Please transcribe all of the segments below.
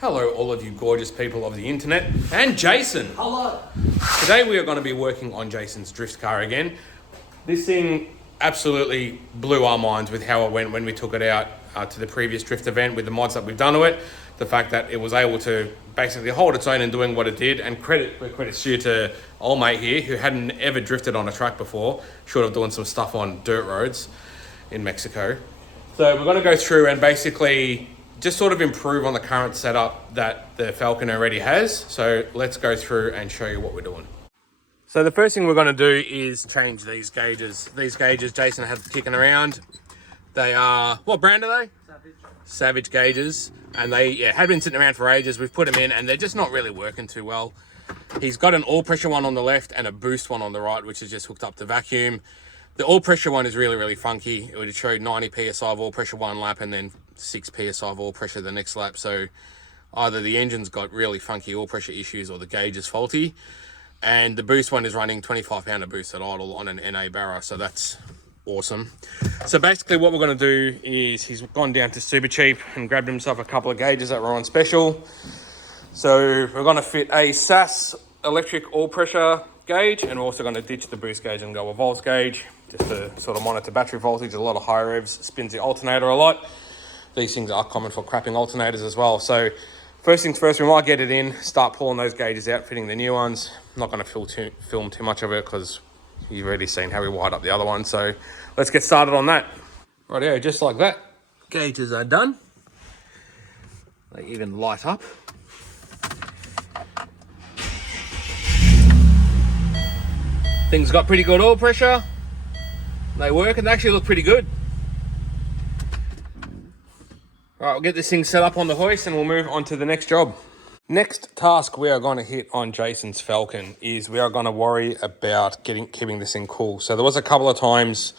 Hello, all of you gorgeous people of the internet, and Jason. Hello. Today we are going to be working on Jason's drift car again. This thing absolutely blew our minds with how it went when we took it out to the previous drift event with the mods that we've done to it. The fact that it was able to basically hold its own in doing what it did, and credit's due to old mate here who hadn't ever drifted on a track before, short of doing some stuff on dirt roads in Mexico. So we're going to go through and basically just sort of improve on the current setup that the Falcon already has. So let's go through and show you what we're doing. So the first thing we're going to do is change these gauges. These gauges Jason had kicking around. They are, what brand are they? Savage gauges. And they had been sitting around for ages. We've put them in and they're just not really working too well. He's got an all pressure one on the left and a boost one on the right, which is just hooked up to vacuum. The all pressure one is really, really funky. It would show 90 PSI of all pressure one lap and then 6 PSI of all pressure the next lap. So either the engine's got really funky all pressure issues or the gauge is faulty. And the boost one is running 25 pounder boost at idle on an NA barra. So that's awesome. So basically what we're going to do is he's gone down to Super Cheap and grabbed himself a couple of gauges that were on special. So we're going to fit a SAS electric all pressure gauge, and we're also going to ditch the boost gauge and go a volts gauge just to sort of monitor battery voltage. A lot of high revs, spins the alternator a lot. These things are common for crapping alternators as well. So first things first, we might get it in, start pulling those gauges out, fitting the new ones. I'm not going to film too much of it because you've already seen how we wired up the other one. So let's get started on that. Rightio, just like that, gauges are done. They even light up. Things got pretty good oil pressure. They work and they actually look pretty good. All right, we'll get this thing set up on the hoist and we'll move on to the next job. Next task we are going to hit on Jason's Falcon is we are going to worry about keeping this thing cool. So there was a couple of times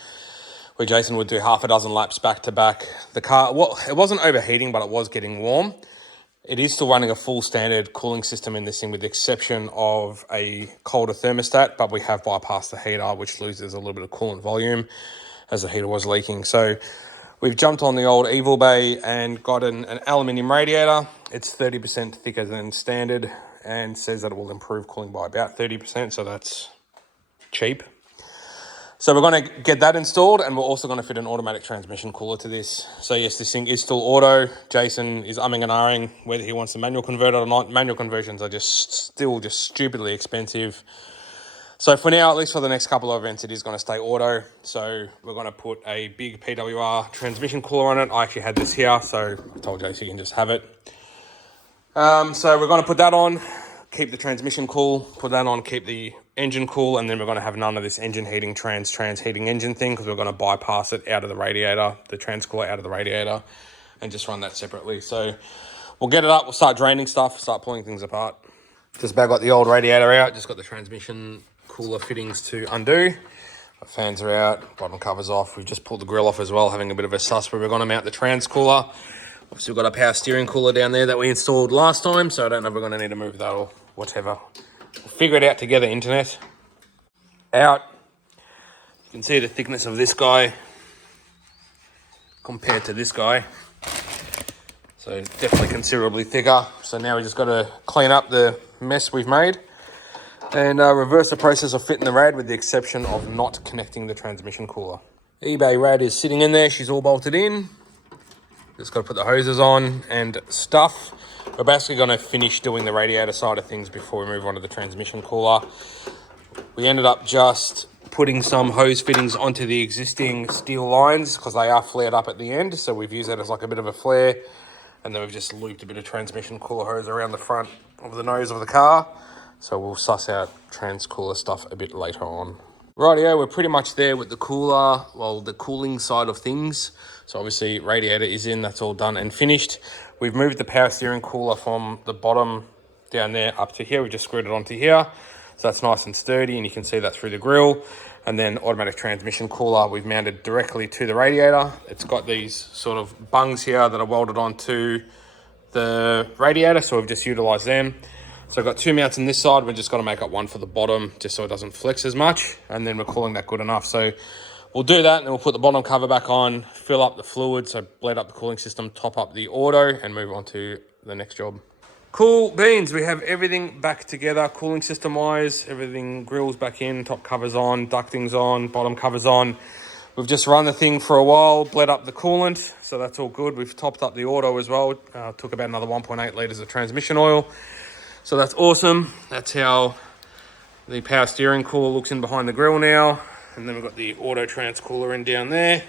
where Jason would do half a dozen laps back to back. The car, well, it wasn't overheating, but it was getting warm. It is still running a full standard cooling system in this thing with the exception of a colder thermostat, but we have bypassed the heater, which loses a little bit of coolant volume as the heater was leaking. So we've jumped on the old Evil Bay and got an aluminium radiator. It's 30% thicker than standard and says that it will improve cooling by about 30%, so that's cheap. So we're going to get that installed, and we're also going to fit an automatic transmission cooler to this. So yes, this thing is still auto. Jason is umming and ahhing whether he wants the manual converter or not. Manual conversions are still stupidly expensive. So for now, at least for the next couple of events, it is going to stay auto. So we're going to put a big PWR transmission cooler on it. I actually had this here, so I told Jason you can just have it. So we're going to put that on, keep the transmission cool, put that on, keep the engine cool, and then we're going to have none of this engine heating, trans heating engine thing, because we're going to bypass it out of the radiator, the trans cooler out of the radiator, and just run that separately. So we'll get it up, we'll start draining stuff, start pulling things apart. Just about got the old radiator out, just got the transmission cooler fittings to undo. The fans are out, bottom cover's off. We've just pulled the grill off as well, having a bit of a suss, but we're going to mount the trans cooler. Obviously we've got a power steering cooler down there that we installed last time, so I don't know if we're going to need to move that or whatever. We'll figure it out together, internet. Out. You can see the thickness of this guy compared to this guy. So definitely considerably thicker. So now we just got to clean up the mess we've made and reverse the process of fitting the rad with the exception of not connecting the transmission cooler. eBay rad is sitting in there. She's all bolted in. Just got to put the hoses on and stuff. We're basically going to finish doing the radiator side of things before we move on to the transmission cooler. We ended up just putting some hose fittings onto the existing steel lines because they are flared up at the end. So we've used that as like a bit of a flare. And then we've just looped a bit of transmission cooler hose around the front of the nose of the car. So we'll suss out trans cooler stuff a bit later on. Rightio, we're pretty much there with the cooler, well, the cooling side of things. So obviously radiator is in, that's all done and finished. We've moved the power steering cooler from the bottom down there up to here. We just screwed it onto here. So that's nice and sturdy, and you can see that through the grill. And then automatic transmission cooler we've mounted directly to the radiator. It's got these sort of bungs here that are welded onto the radiator, so we've just utilized them. So I've got 2 mounts on this side. We're just going to make up one for the bottom just so it doesn't flex as much, and then we're calling that good enough. So we'll do that, and then we'll put the bottom cover back on, fill up the fluid, so bled up the cooling system, top up the auto, and move on to the next job. Cool beans, we have everything back together, cooling system wise, everything, grills back in, top covers on, ducting's on, bottom covers on. We've just run the thing for a while, bled up the coolant, so that's all good. We've topped up the auto as well, took about another 1.8 litres of transmission oil. So that's awesome. That's how the power steering cooler looks in behind the grill now. And then we've got the auto trans cooler in down there.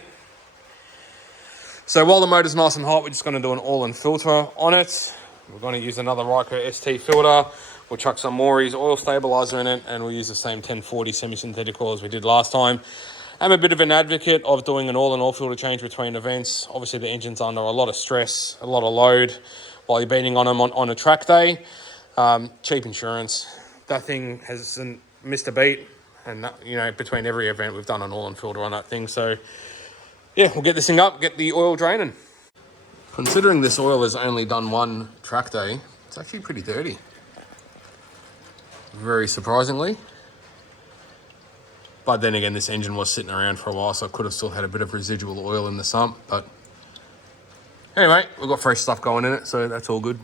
So while the motor's nice and hot, we're just going to do an all-in filter on it. We're going to use another Ryco ST filter. We'll chuck some Maury's oil stabilizer in it, and we'll use the same 1040 semi-synthetic oil as we did last time. I'm a bit of an advocate of doing an all-in-all filter change between events. Obviously, the engine's under a lot of stress, a lot of load while you're beating on them on a track day. Cheap insurance. That thing hasn't missed a beat, and you know, between every event we've done an all-in filter on that thing. So yeah, we'll get this thing up, get the oil draining. Considering this oil has only done one track day, it's actually pretty dirty. Very surprisingly. But then again, this engine was sitting around for a while, so it could have still had a bit of residual oil in the sump. But anyway, we've got fresh stuff going in it, so that's all good.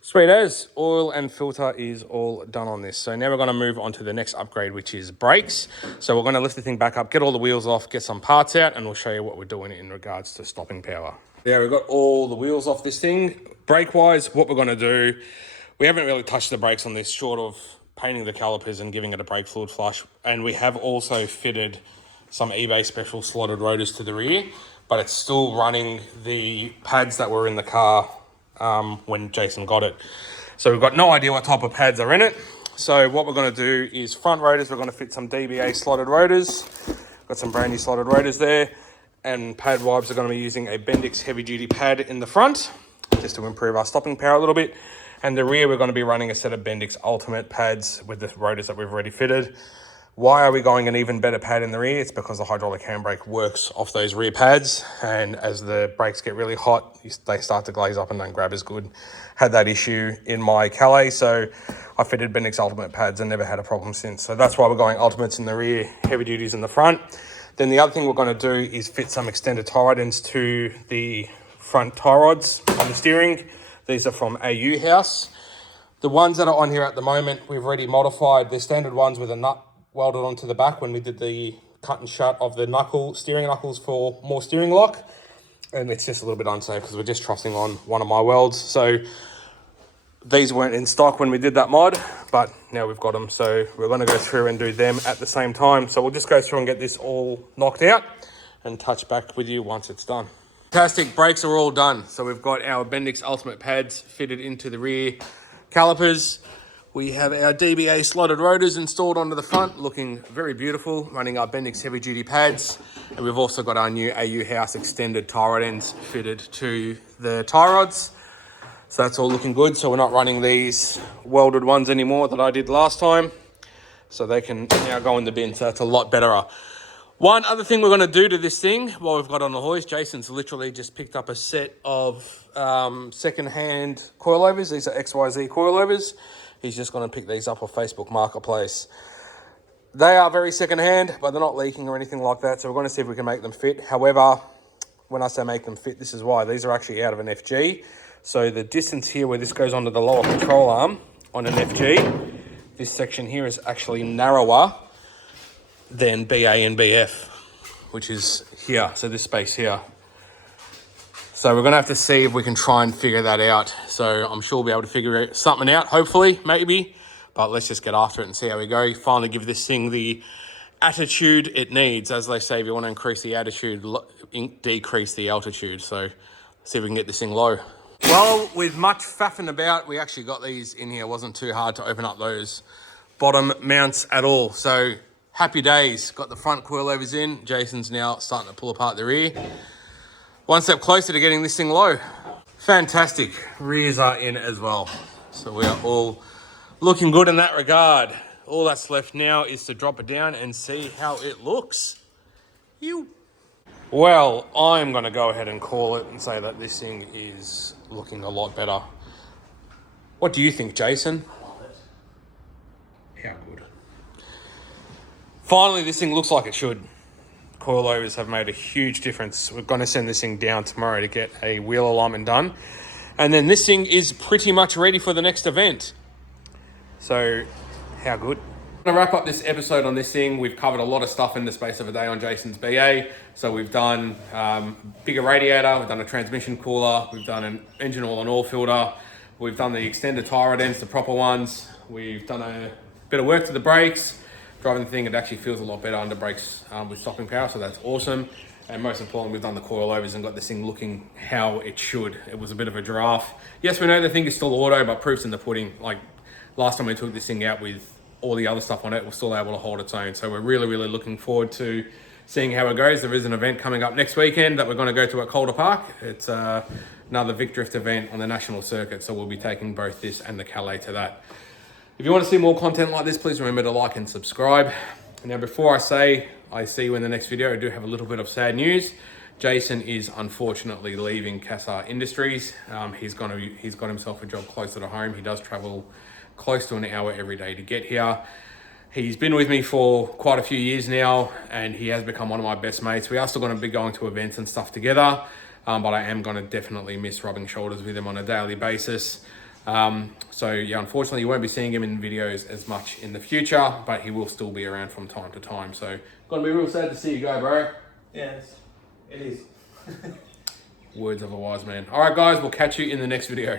Sweet as, oil and filter is all done on this. So now we're going to move on to the next upgrade, which is brakes. So we're going to lift the thing back up, get all the wheels off, get some parts out, and we'll show you what we're doing in regards to stopping power. Yeah, we've got all the wheels off this thing. Brake-wise, what we're going to do, we haven't really touched the brakes on this, short of painting the calipers and giving it a brake fluid flush. And we have also fitted some eBay special slotted rotors to the rear, but it's still running the pads that were in the car when Jason got it. So we've got no idea what type of pads are in it. So what we're going to do is front rotors, we're going to fit some DBA slotted rotors. Got some brand new slotted rotors there. And pad wipes are going to be using a Bendix heavy duty pad in the front, just to improve our stopping power a little bit. And the rear, we're going to be running a set of Bendix Ultimate pads with the rotors that we've already fitted. Why are we going an even better pad in the rear? It's because the hydraulic handbrake works off those rear pads, and as the brakes get really hot, they start to glaze up and don't grab as good. Had that issue in my Calais, so I fitted Bendix Ultimate pads and never had a problem since. So that's why we're going Ultimates in the rear, heavy duties in the front. Then the other thing we're going to do is fit some extended tie rod ends to the front tie rods on the steering. These are from AU House. The ones that are on here at the moment, we've already modified the standard ones with a nut welded onto the back when we did the cut and shut of the steering knuckles for more steering lock. And it's just a little bit unsafe because we're just trussing on one of my welds. So these weren't in stock when we did that mod, but now we've got them. So we're going to go through and do them at the same time. So we'll just go through and get this all knocked out and touch back with you once it's done. Fantastic, brakes are all done. So we've got our Bendix Ultimate pads fitted into the rear calipers. We have our DBA slotted rotors installed onto the front, looking very beautiful, running our Bendix heavy duty pads. And we've also got our new AU House extended tie rod ends fitted to the tie rods. So that's all looking good. So we're not running these welded ones anymore that I did last time. So they can now go in the bin. So that's a lot better. One other thing we're going to do to this thing while we've got on the hoist, Jason's literally just picked up a set of second-hand coilovers. These are XYZ coilovers. He's just going to pick these up off Facebook Marketplace. They are very second-hand, but they're not leaking or anything like that. So we're going to see if we can make them fit. However, when I say make them fit, this is why. These are actually out of an FG. So the distance here where this goes onto the lower control arm on an FG, this section here is actually narrower than BA and BF, which is here. So this space here. So we're going to have to see if we can try and figure that out. So I'm sure we'll be able to figure something out, hopefully, maybe. But let's just get after it and see how we go. Finally give this thing the attitude it needs. As they say, if you want to increase the attitude, decrease the altitude. So let's see if we can get this thing low. Well, with much faffing about, we actually got these in here. It wasn't too hard to open up those bottom mounts at all. So happy days. Got the front coilovers in. Jason's now starting to pull apart the rear. One step closer to getting this thing low. Fantastic. Rears are in as well. So we are all looking good in that regard. All that's left now is to drop it down and see how it looks. You. Well, I'm going to go ahead and call it and say that this thing is looking a lot better. What do you think, Jason? I love it. How good. Finally, this thing looks like it should. Coilovers have made a huge difference. We're going to send this thing down tomorrow to get a wheel alignment done. And then this thing is pretty much ready for the next event. So, how good. I'm going to wrap up this episode on this thing. We've covered a lot of stuff in the space of a day on Jason's BA. So we've done bigger radiator, we've done a transmission cooler, we've done an engine oil and oil filter, we've done the extended tire ends, the proper ones. We've done a bit of work to the brakes. Driving the thing, it actually feels a lot better under brakes with stopping power, so that's awesome. And most importantly, we've done the coilovers and got this thing looking how it should. It was a bit of a giraffe. Yes, we know the thing is still auto, but proof's in the pudding. Like last time we took this thing out with all the other stuff on it, we're still able to hold its own. So we're really, really looking forward to seeing how it goes. There is an event coming up next weekend that we're going to go to at Calder Park. It's another Vic Drift event on the national circuit, so we'll be taking both this and the Calais to that. If you want to see more content like this, please remember to like and subscribe. Now, before I say I see you in the next video, I do have a little bit of sad news. Jason is unfortunately leaving Cassar Industries. He's got himself a job closer to home. He does travel close to an hour every day to get here. He's been with me for quite a few years now, and he has become one of my best mates. We are still going to be going to events and stuff together, but I am going to definitely miss rubbing shoulders with him on a daily basis. So yeah, unfortunately you won't be seeing him in videos as much in the future, but he will still be around from time to time. So gonna be real sad to see you go, bro. Yes, it is. Words of a wise man. All right, guys, we'll catch you in the next video.